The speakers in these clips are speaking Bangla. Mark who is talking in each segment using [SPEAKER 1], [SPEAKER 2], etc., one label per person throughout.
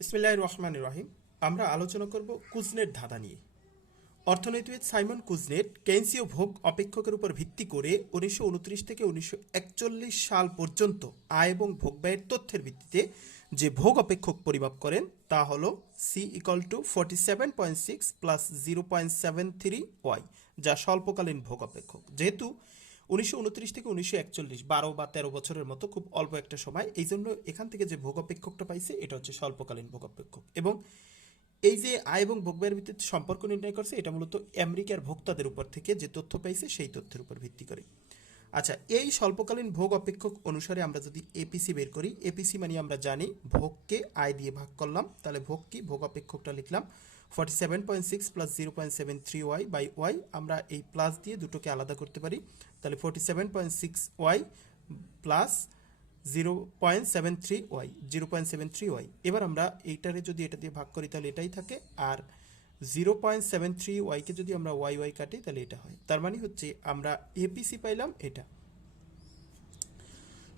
[SPEAKER 1] বিসমিল্লাহ রহমান রহিম। আমরা আলোচনা করব কুজনেট ধাঁধা নিয়ে। অর্থনীতিবিদ সাইমন কুজনেট কেন্সীয় ভোগ অপেক্ষকের উপর ভিত্তি করে উনিশশো উনত্রিশ থেকে উনিশশো একচল্লিশ সাল পর্যন্ত আয় এবং ভোগ ব্যয়ের তথ্যের ভিত্তিতে যে ভোগ অপেক্ষক পরিমাপ করেন, তা হল C equal to forty seven point six plus zero point seven three Y যা স্বল্পকালীন ভোগ অপেক্ষক। যেহেতু উনিশশো উনত্রিশ থেকে উনিশশো একচল্লিশ, বারো বা তেরো বছরের মতো খুব অল্প একটা সময়। এই জন্য এখান থেকে যে ভোগাপেক্ষকটা পাইছে, এটা হচ্ছে স্বল্পকালীন ভোগাপেক্ষক। এবং এই যে আয় এবং ভোগ ব্যয়ের ভিত্তিতে সম্পর্ক নির্ণয় করছে, এটা মূলত আমেরিকার ভোক্তাদের উপর থেকে যে তথ্য পাইছে, সেই তথ্যের উপর ভিত্তি করে। আচ্ছা এই স্বল্পকালীন ভোগ অপেক্ষক অনুসারে আমরা যদি এপিসি বের করি এপিসি মানে আমরা জানি ভোগকে আয় দিয়ে ভাগ করলাম, তাহলে ভোগ কি? ভোগ অপেক্ষকটা লিখলাম forty seven point six plus zero point seven three Y by Y আমরা এই প্লাস দিয়ে দুটোকে আলাদা করতে পারি, তাহলে forty seven point six Y plus zero point seven three Y zero point seven three Y এবার আমরা এইটারে যদি এটা দিয়ে ভাগ করি, তাহলে এটাই থাকে, আর জিরো পয়েন্ট সেভেন থ্রি ওয়াইকে যদি আমরা ওয়াই ওয়াই কাটি, তাহলে এটা হয়। তার মানে হচ্ছে আমরা এপিসি পাইলাম এটা।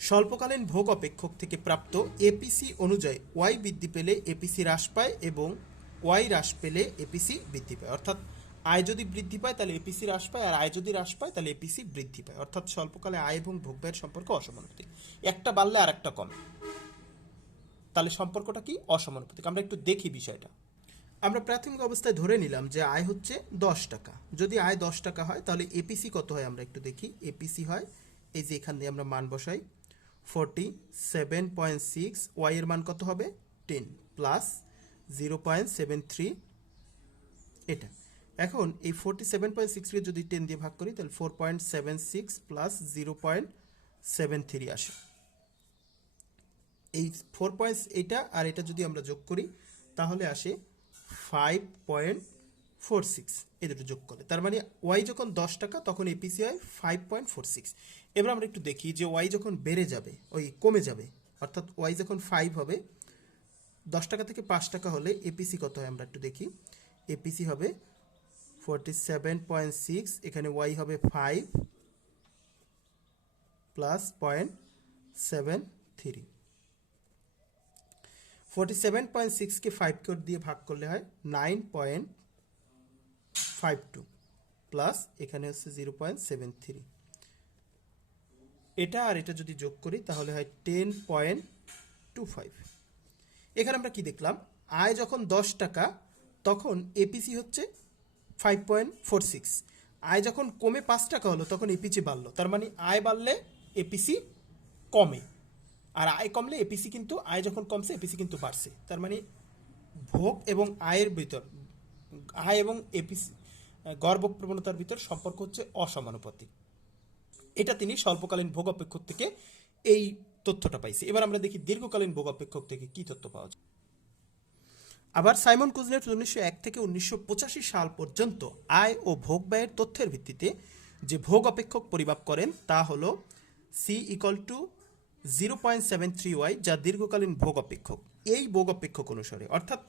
[SPEAKER 1] স্বল্পকালীন ভোগ অপেক্ষক থেকে প্রাপ্ত এপিসি অনুযায়ী ওয়াই বৃদ্ধি পেলে এপিসি হ্রাস পায় এবং ওয়াই হ্রাস পেলে এপিসি বৃদ্ধি পায়। অর্থাৎ আয় যদি বৃদ্ধি পায়, তাহলে এপিসি হ্রাস পায়, আর আয় যদি হ্রাস পায়, তাহলে এপিসি বৃদ্ধি পায়। অর্থাৎ স্বল্পকালে আয় এবং ভোগ ব্যয়ের সম্পর্ক অসমানুপাতিক। একটা বাড়লে আর একটা কমে। তাহলে সম্পর্কটা কি? অসমানুপাতিক। আমরা একটু দেখি বিষয়টা। আমরা প্রাথমিক অবস্থায় ধরে নিলাম যে আয় হচ্ছে দশ টাকা। যদি আয় দশ টাকা হয়, তাহলে এপিসি কত হয় আমরা একটু দেখি। এপিসি হয়, এই যে এখান দিয়ে আমরা মান বসাই forty seven point six Y এর মান কত হবে? Ten plus zero point seven three এটা। এখন এই ফোরটি সেভেন পয়েন্ট সিক্সকে যদি টেন দিয়ে ভাগ করি, তাহলে four point seven six plus zero point seven three আসে। এই ফোর পয়েন্টস এটা আর এটা যদি আমরা যোগ করি, তাহলে আসে ফাইভ পয়েন্ট ফোর সিক্স এই দুটো যোগ করলে। তার মানে ওয়াই যখন দশ টাকা, তখন এপিসি হয় ফাইভ পয়েন্ট ফোর সিক্স এবার আমরা একটু দেখি যে ওয়াই যখন বেড়ে যাবে, ওই কমে যাবে, অর্থাৎ ওয়াই যখন ফাইভ হবে, দশ টাকা থেকে পাঁচ টাকা হলে এপিসি কত হয় আমরা একটু দেখি। এপিসি হবে ফোরটি সেভেন পয়েন্ট সিক্স এখানে ওয়াই হবে five plus point seven three forty seven point সিক্সকে five কোড দিয়ে ভাগ করলে হয় nine point five two plus এখানে হচ্ছে জিরো পয়েন্ট সেভেন থ্রি এটা আর এটা যদি যোগ করি তাহলে হয় টেন পয়েন্ট টু ফাইভ এখানে আমরা কি দেখলাম? আয় যখন দশ টাকা, তখন এপিসি হচ্ছে ফাইভ পয়েন্ট ফোর সিক্স আয় যখন কমে পাঁচ টাকা হলো, তখন এপিসি বাড়লো। তার মানে আয় বাড়লে এপিসি কমে। আর আয় কমলে এপিসি কিন্তু আয় যখন কমছে এপিসি কিন্তু বাড়ছে। তার মানে ভোগ এবং আয়ের ভিতর, আয় এবং এপিসি গর্ভ প্রবণতার ভিতর সম্পর্ক হচ্ছে অসমানুপাতিক। এটা তিনি স্বল্পকালীন ভোগ অপেক্ষক থেকে এই তথ্যটা পাইছে। এবার আমরা দেখি দীর্ঘকালীন ভোগ অপেক্ষক থেকে কি তথ্য পাওয়া যায়। আবার সাইমন কুজনেট উনিশশো এক থেকে উনিশশো পঁচাশি সাল পর্যন্ত আয় ও ভোগ ব্যয়ের তথ্যের ভিত্তিতে যে ভোগ অপেক্ষক পরিমাপ করেন তা হল C equal to zero point seven three Y যা দীর্ঘকালীন ভোগ অপেক্ষক এই ভোগ অপেক্ষক অনুসারে, অর্থাৎ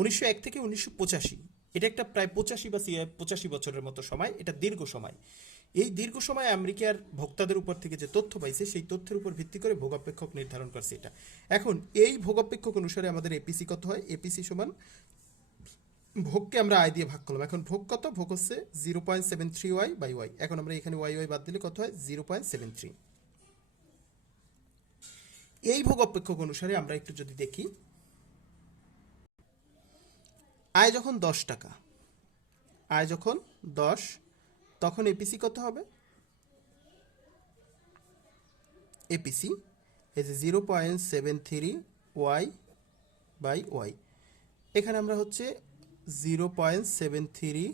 [SPEAKER 1] উনিশশো এক থেকে উনিশশো পঁচাশি, এটা একটা প্রায় পঁচাশি বা পঁচাশি বছরের মতো সময়, এটা দীর্ঘ সময়। এই দীর্ঘ সময় আমেরিকার ভোক্তাদের উপর থেকে যে তথ্য পাইছে, সেই তথ্যের উপর ভিত্তি করে ভোগাপেক্ষক নির্ধারণ করছে এটা। এখন, এই ভোগাপেক্ষক অনুসারে আমাদের এপিসি কত হয়? এপিসি সমান ভোগকে আমরা আয় দিয়ে ভাগ করলাম। এখন ভোগ কত? ভোগ হচ্ছে zero point seven three Y by Y. এখন আমরা এখানে ওয়াই ওয়াই বাদ দিলে কত হয়? Zero point seven three. এই ভোগ অপেক্ষক অনুসারে আমরা একটু যদি দেখি। আয় যখন দশ টাকা, আয় যখন দশ, তখন এপিসি কত হবে? এপিসি যে zero point seven three Y by Y এখানে আমরা হচ্ছে জিরো পয়েন্ট সেভেন থ্রি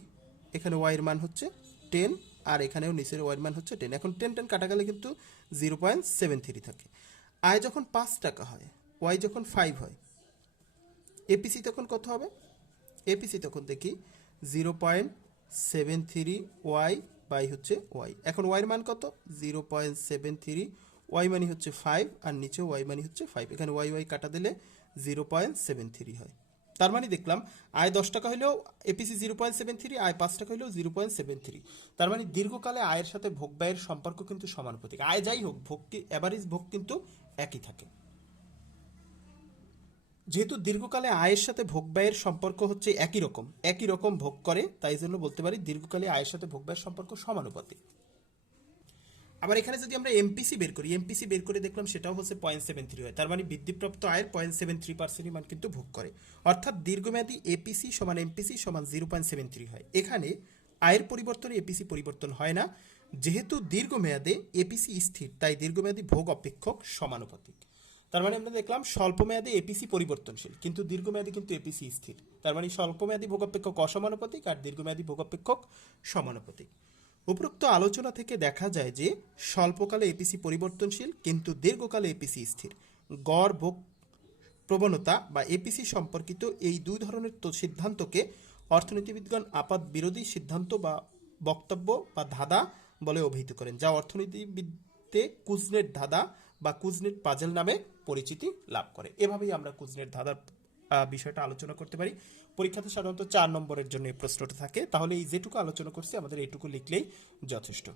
[SPEAKER 1] এখানে ওয়াইয়ের মান হচ্ছে টেন আর এখানেও নিচের ওয়াইয়ের মান হচ্ছে টেন এখন টেন টেন কাটা গেলে কিন্তু জিরো পয়েন্ট সেভেন থ্রি থাকে। আয় যখন পাঁচ টাকা হয়, ওয়াই যখন ফাইভ হয় এপিসি তখন কত হবে? এপিসি তখন দেখি zero point seven three Y by হচ্ছে ওয়াই এখন ওয়াইয়ের মান কত? Zero point seven three Y মানি হচ্ছে ফাইভ আর নিচে ওয়াই মানি হচ্ছে ফাইভ এখানে ওয়াই ওয়াই কাটা দিলে জিরো পয়েন্ট সেভেন থ্রি হয়। তার মানে দেখলাম, আয় দশ টাকা হলেও APC zero point seven three আয় পাঁচ টাকা হলেও জিরো পয়েন্ট সেভেন থ্রি তার মানে দীর্ঘকালে আয়ের সাথে ভোগ ব্যয়ের সম্পর্ক কিন্তু সমানুপাতিক আয় যাই হোক, ভোগ অ্যাভারেজ ভোগ কিন্তু একই থাকে। যেহেতু দীর্ঘকালে আয়ের সাথে ভোগ ব্যয়ের সম্পর্ক হচ্ছে একই রকম একই রকম ভোগ করে, তাই জন্য বলতে পারি দীর্ঘকালে আয়ের সাথে ভোগ ব্যয়ের সম্পর্ক সমানুপাতিক। আবার এখানে যদি আমরা এমপিসি বের করি এমপিসি বের করে দেখলাম সেটাও হচ্ছে পয়েন্ট সেভেন থ্রি হয়। তার মানে বৃদ্ধিপ্রাপ্ত আয়ের পয়েন্ট সেভেন থ্রি পার্সেন্ট মান কিন্তু ভোগ করে। অর্থাৎ দীর্ঘমেয়াদী এপিসি সমান এমপিসি সমান জিরো পয়েন্ট সেভেন থ্রি হয়। এখানে আয়ের পরিবর্তনে এপিসি পরিবর্তন হয় না যেহেতু দীর্ঘমেয়াদে এপিসি স্থির, তাই দীর্ঘমেয়াদী ভোগ অপেক্ষক সমানুপাতিক। তার মানে আমরা দেখলাম স্বল্পমেয়াদে এপিসি পরিবর্তনশীল, কিন্তু দীর্ঘমেয়াদী কিন্তু এপিসি স্থির। তার মানে স্বল্পমেয়াদী ভোগ অপেক্ষক অসমানুপাতিক আর দীর্ঘমেয়াদী ভোগ অপেক্ষক সমানুপাতিক। উপরোক্ত আলোচনা থেকে দেখা যায় যে স্বল্পকালে এপিসি পরিবর্তনশীল, কিন্তু দীর্ঘকালে এপিসি স্থির। গড়, ভোগ প্রবণতা বা এপিসি সম্পর্কিত এই দুই ধরনের সিদ্ধান্তকে অর্থনীতিবিদগণ আপাত বিরোধী সিদ্ধান্ত বা বক্তব্য বা ধাঁধা বলে অভিহিত করেন, যা অর্থনীতিবিদতে কুজনেট ধাঁধা বা কুজনেট পাজেল নামে পরিচিতি লাভ করে। এভাবেই আমরা কুজনেট ধাঁধার বিষয়টা আলোচনা করতে পারি। পরীক্ষাতে সাধারণত চার নম্বরের জন্য এই প্রশ্নটা থাকে। তাহলে এই যেটুকু আলোচনা করছি, আমাদের এইটুকু লিখলেই যথেষ্ট।